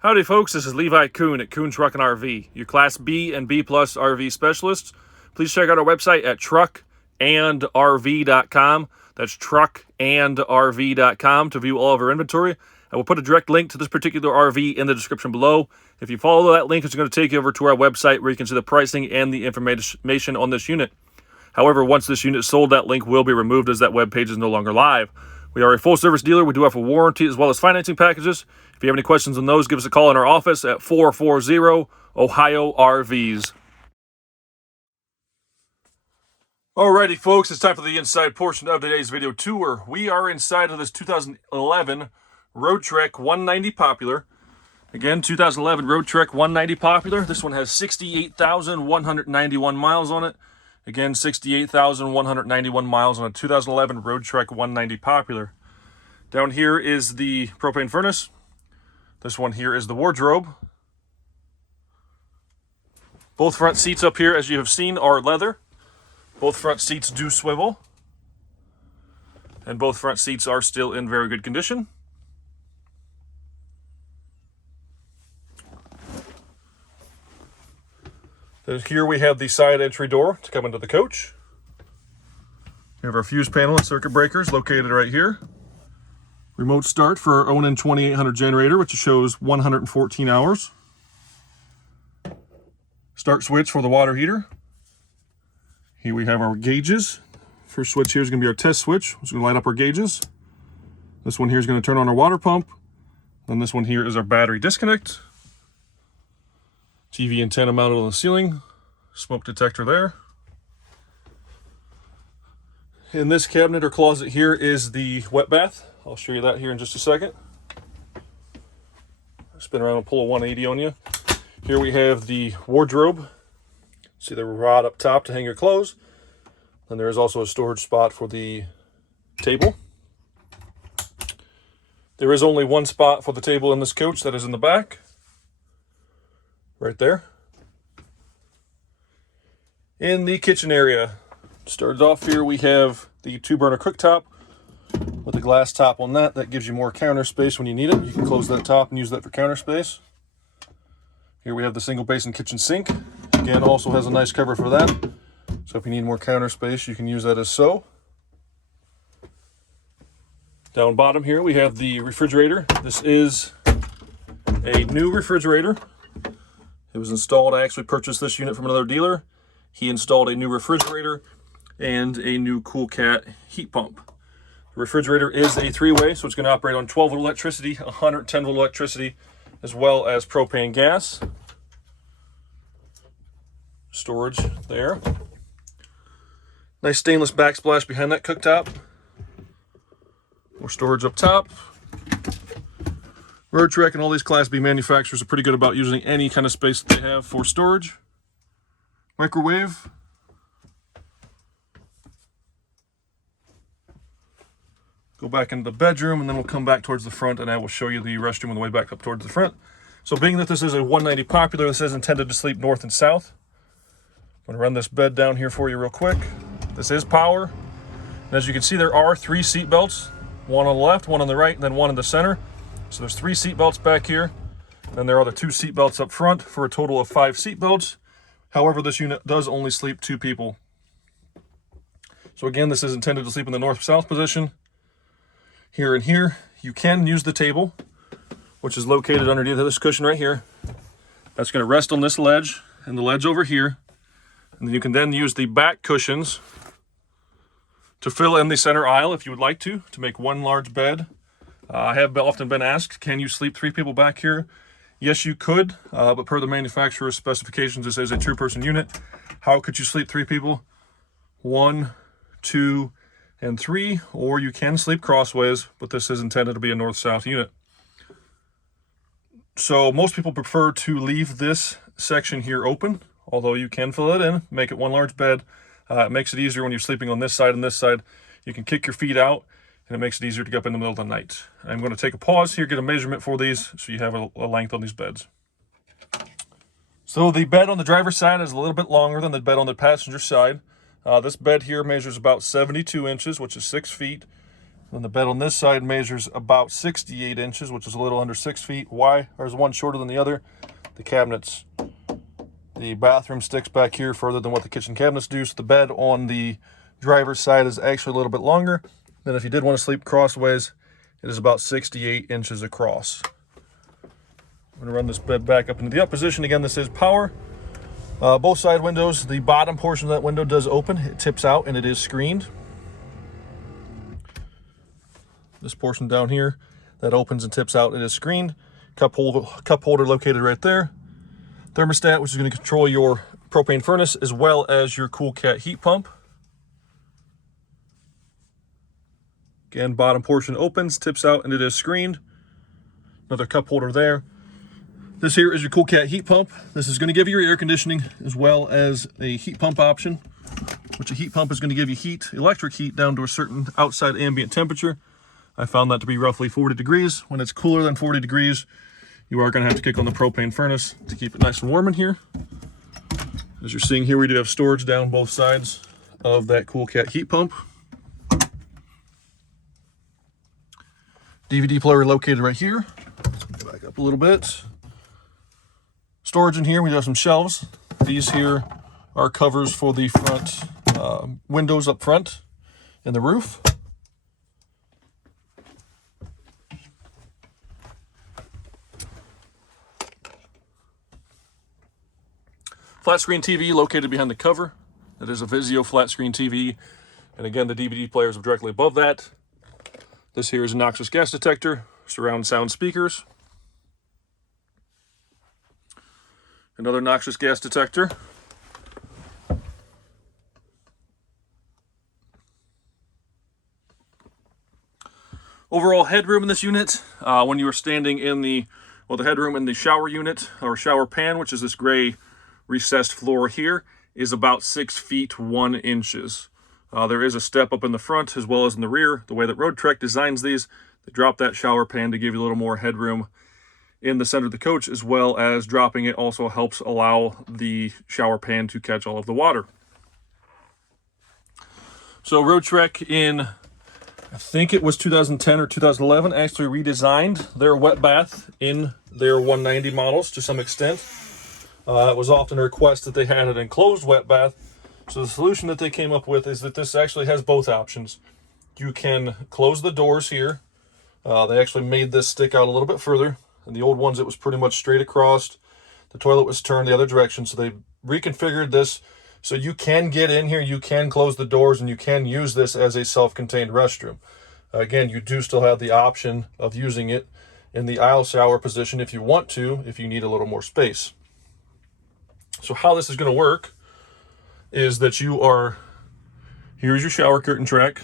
Howdy folks, this is Levi Kuhn at Kuhn Truck and RV, your Class B and B Plus RV specialists. Please check out our website at truckandrv.com. That's truckandrv.com to view all of our inventory. I will put a direct link to this particular RV in the description below. If you follow that link, it's going to take you over to our website where you can see the pricing and the information on this unit. However, once this unit is sold, that link will be removed as that web page is no longer live. We are a full-service dealer. We do offer warranty as well as financing packages. If you have any questions on those, give us a call in our office at 440-OHIO-RVs. Alrighty, folks, it's time for the inside portion of today's video tour. We are inside of this 2011 Roadtrek 190 Popular. Again, 2011 Roadtrek 190 Popular. This one has 68,191 miles on it. Again, 68,191 miles on a 2011 Roadtrek 190 Popular. Down here is the propane furnace. This one here is the wardrobe. Both front seats up here, as you have seen, are leather. Both front seats do swivel. And both front seats are still in very good condition. Then here we have the side entry door to come into the coach. We have our fuse panel and circuit breakers located right here. Remote start for our Onan 2800 generator, which shows 114 hours. Start switch for the water heater. Here we have our gauges. First switch here is going to be our test switch, which is going to light up our gauges. This one here is going to turn on our water pump. And this one here is our battery disconnect. TV antenna mounted on the ceiling. Smoke detector there. In this cabinet or closet here is the wet bath. I'll show you that here in just a second. Spin around and pull a 180 on you. Here we have the wardrobe. See the rod up top to hang your clothes. And there is also a storage spot for the table. There is only one spot for the table in this coach, that is in the back. Right there. In the kitchen area, started off here, we have the 2-burner cooktop with a glass top on that. That gives you more counter space when you need it. You can close that top and use that for counter space. Here we have the single basin kitchen sink. Again, also has a nice cover for that. So if you need more counter space, you can use that as so. Down bottom here, we have the refrigerator. This is a new refrigerator. It was installed, I actually purchased this unit from another dealer. He installed a new refrigerator and a new Cool Cat heat pump. The refrigerator is a 3-way, so it's going to operate on 12-volt electricity, 110-volt electricity, as well as propane gas. Storage there. Nice stainless backsplash behind that cooktop. More storage up top. Roadtrek and all these Class B manufacturers are pretty good about using any kind of space that they have for storage. Microwave. Go back into the bedroom, and then we'll come back towards the front, and I will show you the restroom on the way back up towards the front. So being that this is a 190 Popular, this is intended to sleep north and south. I'm going to run this bed down here for you real quick. This is power. And as you can see, there are 3 seat belts. One on the left, one on the right, and then one in the center. So there's 3 seat belts back here. Then there are the 2 seat belts up front for a total of 5 seat belts. However, this unit does only sleep 2 people. So again, this is intended to sleep in the north-south position. Here and here, you can use the table, which is located underneath this cushion right here. That's going to rest on this ledge and the ledge over here. And then you can then use the back cushions to fill in the center aisle if you would like to make one large bed. I have often been asked, can you sleep 3 people back here? Yes, you could, but per the manufacturer's specifications, this is a 2-person unit. How could you sleep 3 people? 1, 2, and 3, or you can sleep crossways, but this is intended to be a north-south unit. So most people prefer to leave this section here open, although you can fill it in, make it one large bed. It makes it easier when you're sleeping on this side and this side. You can kick your feet out, and it makes it easier to get up in the middle of the night. I'm going to take a pause here, get a measurement for these, so you have a length on these beds. So the bed on the driver's side is a little bit longer than the bed on the passenger side. This bed here measures about 72 inches, which is 6 feet. Then the bed on this side measures about 68 inches, which is a little under 6 feet. Why? There's one shorter than the other. The cabinets, the bathroom sticks back here further than what the kitchen cabinets do. So the bed on the driver's side is actually a little bit longer. Then if you did want to sleep crossways, it is about 68 inches across. I'm going to run this bed back up into the up position. Again, this is power. Both side windows, the bottom portion of that window does open. It tips out and it is screened. This portion down here that opens and tips out, it is screened. Cup holder located right there. Thermostat, which is going to control your propane furnace as well as your CoolCat heat pump. Again, bottom portion opens, tips out, and it is screened. Another cup holder there. This here is your CoolCat heat pump. This is going to give you your air conditioning as well as a heat pump option, which a heat pump is going to give you heat, electric heat, down to a certain outside ambient temperature. I found that to be roughly 40 degrees. When it's cooler than 40 degrees, you are going to have to kick on the propane furnace to keep it nice and warm in here. As you're seeing here, we do have storage down both sides of that CoolCat heat pump. DVD player located right here. Back up a little bit. Storage in here, we have some shelves. These here are covers for the front windows up front and the roof. Flat screen TV located behind the cover. That is a Vizio flat screen TV. And again, the DVD players are directly above that. This here is a noxious gas detector, surround sound speakers. Another noxious gas detector. Overall headroom in this unit, when you are standing in the headroom in the shower unit or shower pan, which is this gray recessed floor here, is about 6 feet 1 inches. There is a step up in the front as well as in the rear. The way that Roadtrek designs these, they drop that shower pan to give you a little more headroom in the center of the coach, as well as dropping it also helps allow the shower pan to catch all of the water. So Roadtrek in, I think it was 2010 or 2011, actually redesigned their wet bath in their 190 models to some extent. It was often a request that they had an enclosed wet bath. So the solution that they came up with is that this actually has both options. You can close the doors here. They actually made this stick out a little bit further. In the old ones, it was pretty much straight across. The toilet was turned the other direction. So they reconfigured this so you can get in here, you can close the doors, and you can use this as a self-contained restroom. Again, you do still have the option of using it in the aisle shower position if you want to, if you need a little more space. So how this is going to work is that here's your shower curtain track.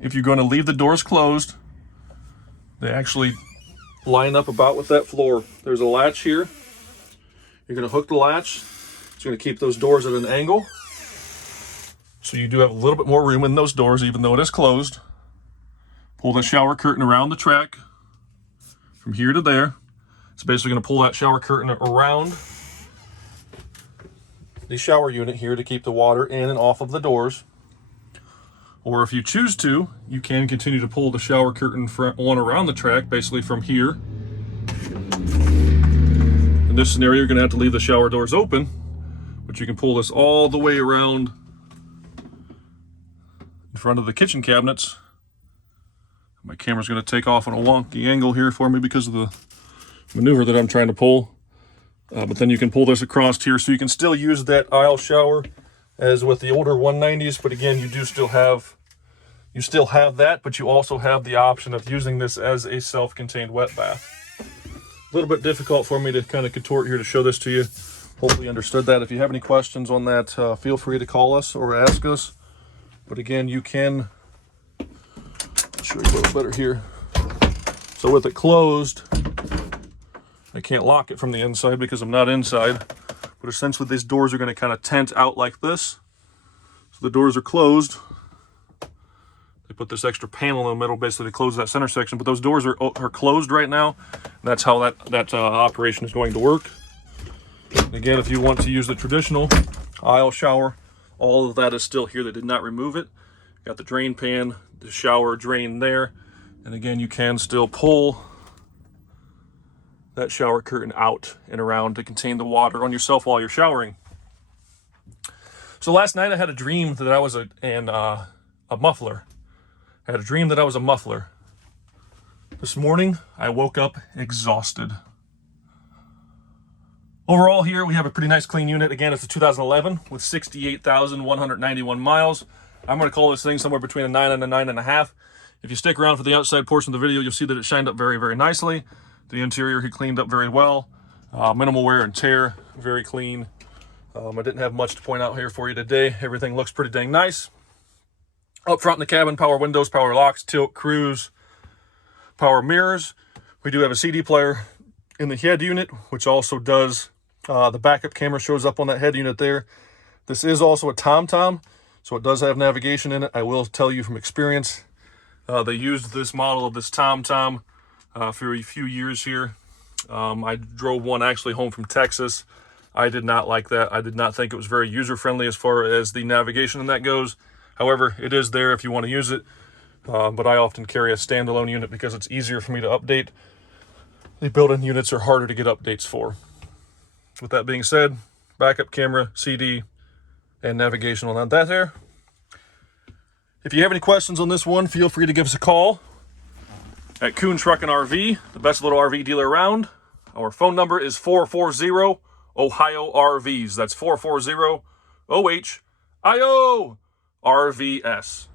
If you're going to leave the doors closed, they actually line up about with that floor. There's a latch here. You're going to hook the latch. It's going to keep those doors at an angle. So you do have a little bit more room in those doors, even though it is closed. Pull the shower curtain around the track from here to there. It's basically going to pull that shower curtain around the shower unit here to keep the water in and off of the doors. Or if you choose to, you can continue to pull the shower curtain on around the track, basically from here. In this scenario, you're going to have to leave the shower doors open, but you can pull this all the way around in front of the kitchen cabinets. My camera's going to take off on a wonky angle here for me because of the maneuver that I'm trying to pull. But then you can pull this across here, so you can still use that aisle shower as with the older 190s. But again, you still have that, but you also have the option of using this as a self-contained wet bath. A little bit difficult for me to kind of contort here to show this to you. Hopefully you understood that. If you have any questions on that, feel free to call us or ask us. But again, you can, I'll show you a little better here. So with it closed, I can't lock it from the inside because I'm not inside, but essentially these doors are going to kind of tent out like this. So the doors are closed. They put this extra panel in the middle basically to close that center section, but those doors are closed right now. That's how that operation is going to work. And again, if you want to use the traditional aisle shower, all of that is still here. They did not remove it. Got the drain pan, the shower drain there. And again, you can still pull that shower curtain out and around to contain the water on yourself while you're showering. So last night I had a dream that I was a muffler. I had a dream that I was a muffler. This morning, I woke up exhausted. Overall here, we have a pretty nice clean unit. Again, it's a 2011 with 68,191 miles. I'm gonna call this thing somewhere between a 9 and a 9.5. If you stick around for the outside portion of the video, you'll see that it shined up very, very nicely. The interior he cleaned up very well. Minimal wear and tear, very clean. I didn't have much to point out here for you today. Everything looks pretty dang nice. Up front in the cabin, power windows, power locks, tilt, cruise, power mirrors. We do have a CD player in the head unit, which also does, the backup camera shows up on that head unit there. This is also a TomTom, so it does have navigation in it. I will tell you from experience, they used this model of this TomTom for a few years here. I drove one actually home from Texas. I did not like that. I did not think it was very user-friendly as far as the navigation and that goes. However, it is there if you want to use it. But I often carry a standalone unit because it's easier for me to update. The built-in units are harder to get updates for. With that being said, backup camera, CD, and navigation on that there. If you have any questions on this one, feel free to give us a call at Kuhn Truck and RV, the best little RV dealer around. Our phone number is 440 Ohio RVs. That's 440 OHIO RVS.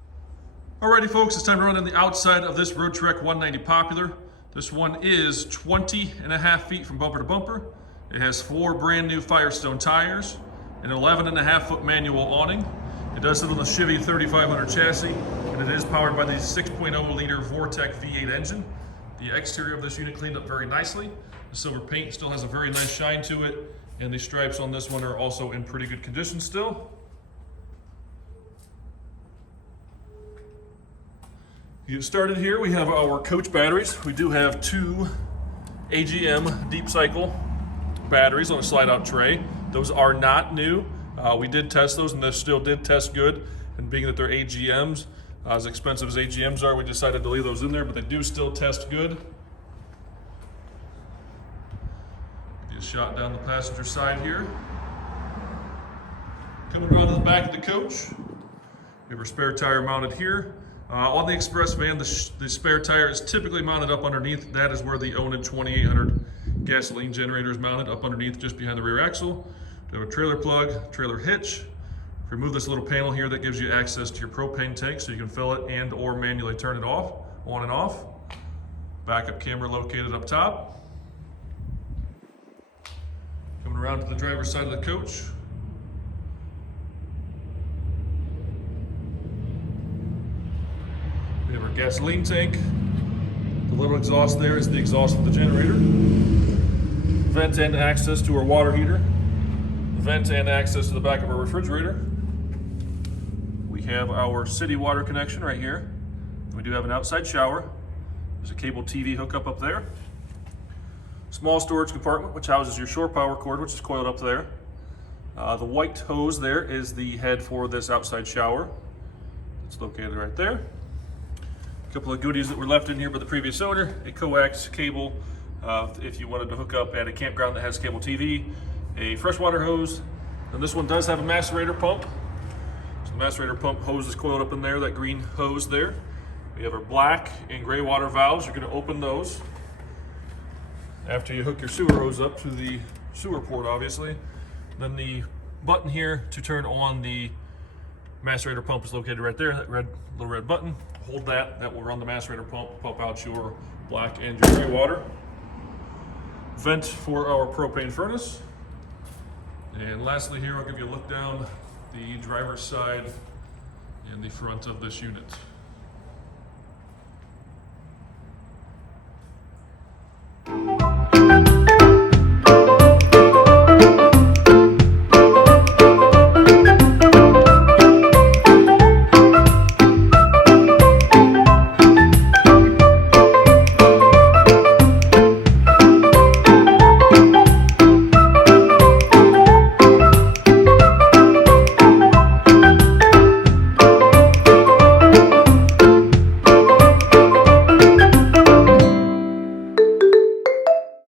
Alrighty folks, it's time to run on the outside of this Roadtrek 190 Popular. This one is 20.5 feet from bumper to bumper. It has 4 brand new Firestone tires, an 11.5 foot manual awning. It does sit on the Chevy 3500 chassis, and it is powered by the 6.0 liter Vortec V8 engine. The exterior of this unit cleaned up very nicely. The silver paint still has a very nice shine to it, and the stripes on this one are also in pretty good condition still. To get started here, we have our coach batteries. We do have 2 AGM deep cycle batteries on a slide out tray. Those are not new. We did test those and they still did test good. And being that they're AGMs, as expensive as AGMs are, we decided to leave those in there, but they do still test good. Get a shot down the passenger side here. Coming around to the back of the coach, we have our spare tire mounted here. On the Express van, the spare tire is typically mounted up underneath. That is where the Onan 2800 gasoline generator is mounted, up underneath just behind the rear axle. We have a trailer plug, trailer hitch. Remove this little panel here that gives you access to your propane tank so you can fill it and or manually turn it off, on and off. Backup camera located up top. Coming around to the driver's side of the coach. We have our gasoline tank. The little exhaust there is the exhaust for the generator. Vent and access to our water heater. Vent and access to the back of our refrigerator. We have our city water connection right here. We do have an outside shower. There's a cable TV hookup up there. Small storage compartment which houses your shore power cord, which is coiled up there. The white hose there is the head for this outside shower. It's located right there. A couple of goodies that were left in here by the previous owner, a coax cable if you wanted to hook up at a campground that has cable TV, a freshwater hose, and this one does have a macerator pump. So the macerator pump hose is coiled up in there, that green hose there. We have our black and gray water valves. You're going to open those after you hook your sewer hose up to the sewer port, obviously. Then the button here to turn on the macerator pump is located right there, that little red button. Hold that, that will run the macerator pump, pump out your black and your gray water. Vent for our propane furnace. And lastly here, I'll give you a look down the driver's side and the front of this unit.